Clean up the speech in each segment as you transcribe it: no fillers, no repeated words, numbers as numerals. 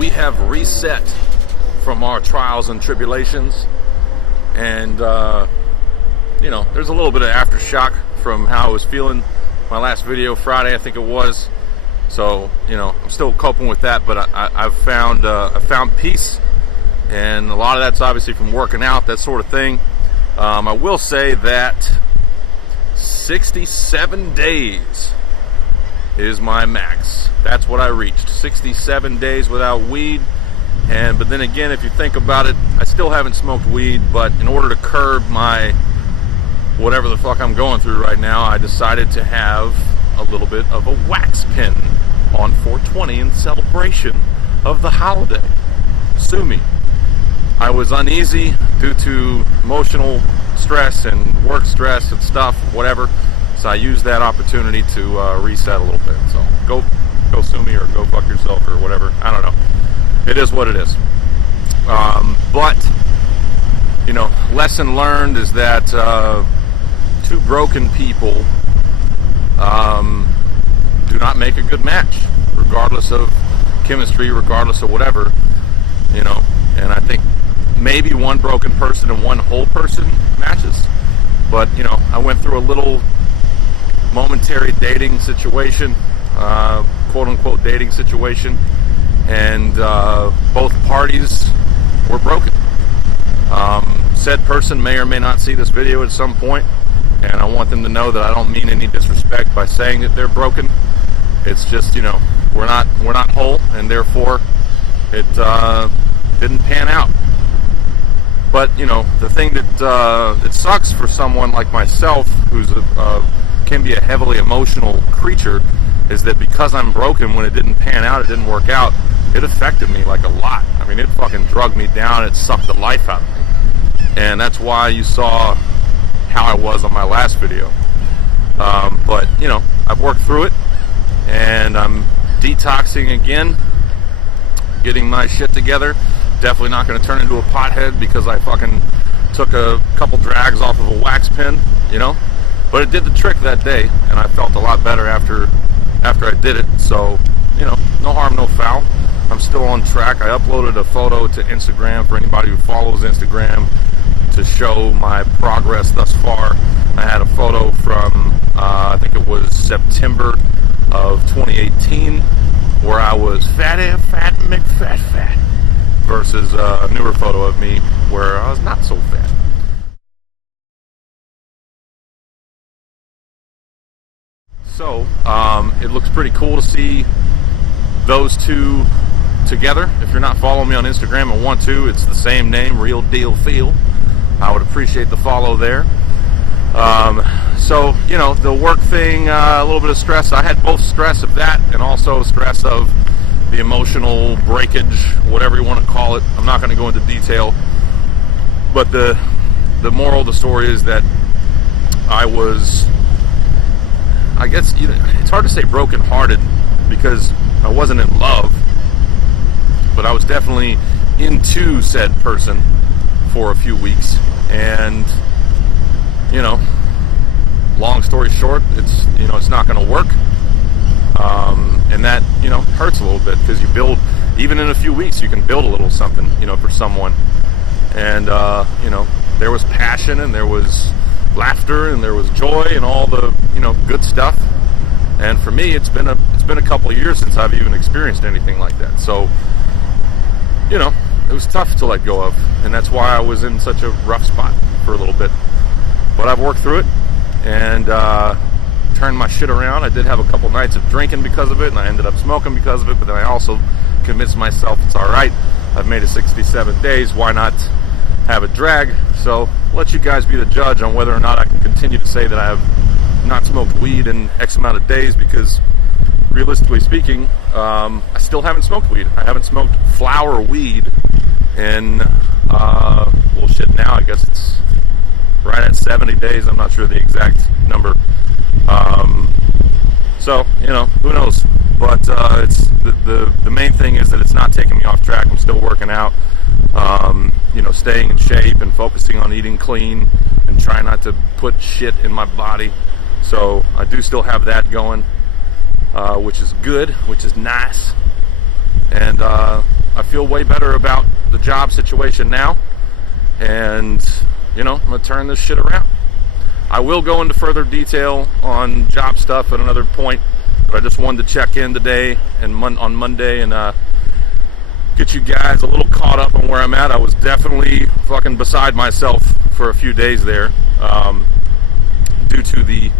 we have reset from our trials and tribulations, and you know, there's a little bit of aftershock from how I was feeling my last video Friday, I think it was. So, you know, I'm still coping with that, but I've found peace, and a lot of that's obviously from working out, that sort of thing. I will say that 67 days is my max. That's what I reached. 67 days without weed. But then again, if you think about it, I still haven't smoked weed, but in order to curb my whatever the fuck I'm going through right now, I decided to have a little bit of a wax pen on 420 in celebration of the holiday. Sue me. I was uneasy due to emotional stress and work stress and stuff, whatever. So I used that opportunity to reset a little bit. So go sue me or go fuck yourself or whatever. I don't know. It is what it is. But, you know, lesson learned is that two broken people do not make a good match, regardless of chemistry, regardless of whatever, you know. And I think maybe one broken person and one whole person matches. But, you know, I went through a little momentary dating situation, quote unquote dating situation, and both parties were broken. Said person may or may not see this video at some point, and I want them to know that I don't mean any disrespect by saying that they're broken. It's just, you know, we're not whole, and therefore it didn't pan out. But, you know, the thing that sucks for someone like myself, who's can be a heavily emotional creature, is that because I'm broken, when it didn't pan out, it didn't work out, it affected me like a lot. I mean, it fucking drugged me down. It sucked the life out of me. And that's why you saw how I was on my last video. But, you know, I've worked through it, and I'm detoxing again, getting my shit together. Definitely not going to turn into a pothead because I fucking took a couple drags off of a wax pen, you know. But it did the trick that day, and I felt a lot better after I did it. So, you know, no harm, no foul. I'm still on track. I uploaded a photo to Instagram for anybody who follows Instagram to show my progress thus far. I had a photo from, I think it was September of 2018, where I was fat McFat, versus a newer photo of me where I was not so fat. So, it looks pretty cool to see those two together. If you're not following me on Instagram and want to, it's the same name, Real Deal Feel. I would appreciate the follow there. So, you know, the work thing, a little bit of stress. I had both stress of that and also stress of the emotional breakage, whatever you want to call it. I'm not going to go into detail, but the moral of the story is that I was, I guess, it's hard to say brokenhearted because I wasn't in love, but I was definitely into said person for a few weeks. And, you know, long story short, it's, you know, it's not going to work. And that, you know, hurts a little bit because you build, even in a few weeks, you can build a little something, you know, for someone. And, you know, there was passion and there was laughter and there was joy and all the, you know, good stuff. And for me, it's been a couple of years since I've even experienced anything like that. So, you know, it was tough to let go of, and that's why I was in such a rough spot for a little bit. But I've worked through it and turned my shit around. I did have a couple nights of drinking because of it, and I ended up smoking because of it, but then I also convinced myself it's all right. I've made it 67 days. Why not have a drag? So I'll let you guys be the judge on whether or not I can continue to say that I have not smoked weed in X amount of days, because realistically speaking, I still haven't smoked weed. I haven't smoked flower weed in, well, shit, now I guess it's right at 70 days. I'm not sure the exact number. So, you know, who knows? But it's the main thing is that it's not taking me off track. I'm still working out, you know, staying in shape and focusing on eating clean and trying not to put shit in my body. So I do still have that going, which is good, which is nice. And I feel way better about the job situation now, and I'm gonna turn this shit around. I will go into further detail on job stuff at another point, but I just wanted to check in today and on Monday and get you guys a little caught up on where I'm at. I was definitely fucking beside myself for a few days there, due to the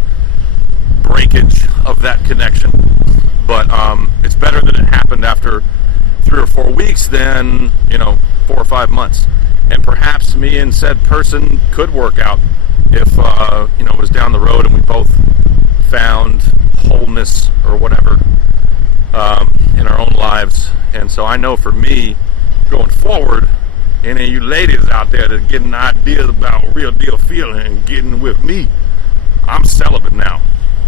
breakage of that connection. But it's better that it happened after 3 or 4 weeks than 4 or 5 months. And perhaps me and said person could work out if it was down the road and we both found wholeness or whatever in our own lives. And so I know for me, going forward, any of you ladies out there that are getting ideas about real deal feeling and getting with me, I'm celibate now.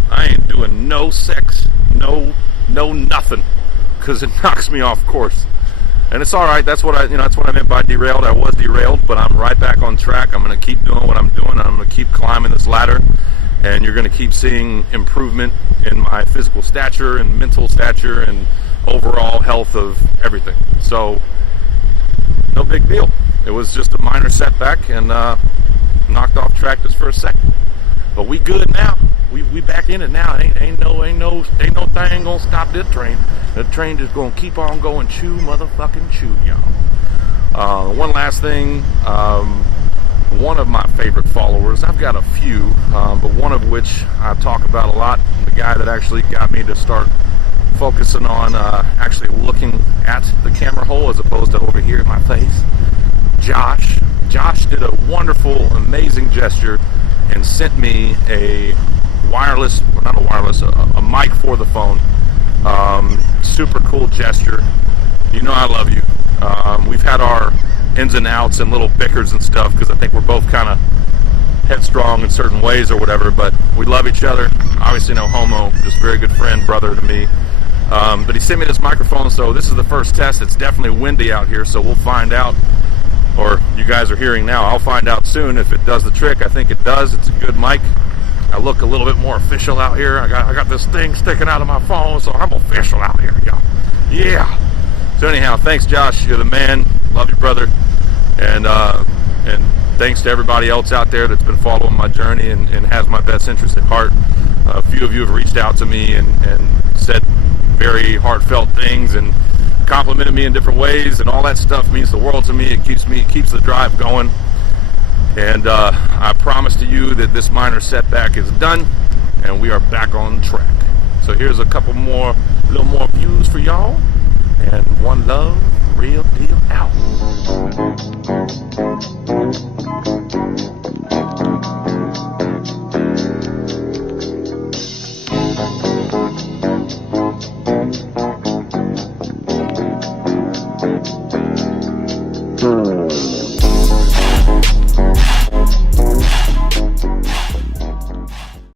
I ain't doing no sex, no nothing, because it knocks me off course. And it's all right. That's what I meant by derailed. I was derailed, but I'm right back on track. I'm going to keep doing what I'm doing. I'm going to keep climbing this ladder, and you're going to keep seeing improvement in my physical stature and mental stature and overall health of everything. So no big deal. It was just a minor setback, and knocked off track just for a second. But we good now. We back in it now. Ain't no thing gonna stop this train. The train just gonna keep on going. Chew, motherfucking chew, y'all. One last thing. One of my favorite followers, I've got a few, but one of which I talk about a lot, the guy that actually got me to start focusing on actually looking at the camera hole as opposed to over here at my face, Josh. Josh did a wonderful, amazing gesture and sent me a wireless, well, not a wireless, a mic for the phone. Super cool gesture. I love you. We've had our ins and outs and little bickers and stuff because I think we're both kind of headstrong in certain ways or whatever, but we love each other. Obviously no homo, just very good friend, brother to me. But he sent me this microphone, so this is the first test. It's definitely windy out here, so we'll find out. Or you guys are hearing now. I'll find out soon if it does the trick. I think it does. It's a good mic. I look a little bit more official out here. I got this thing sticking out of my phone, so I'm official out here, y'all. Yeah. So anyhow, thanks, Josh. You're the man. Love you, brother. And thanks to everybody else out there that's been following my journey and has my best interest at heart. A few of you have reached out to me and said very heartfelt things and complimented me in different ways, and all that stuff means the world to me. It keeps the drive going. And I promise to you that this minor setback is done and we are back on track. So here's a little more views for y'all, and one love, real deal out.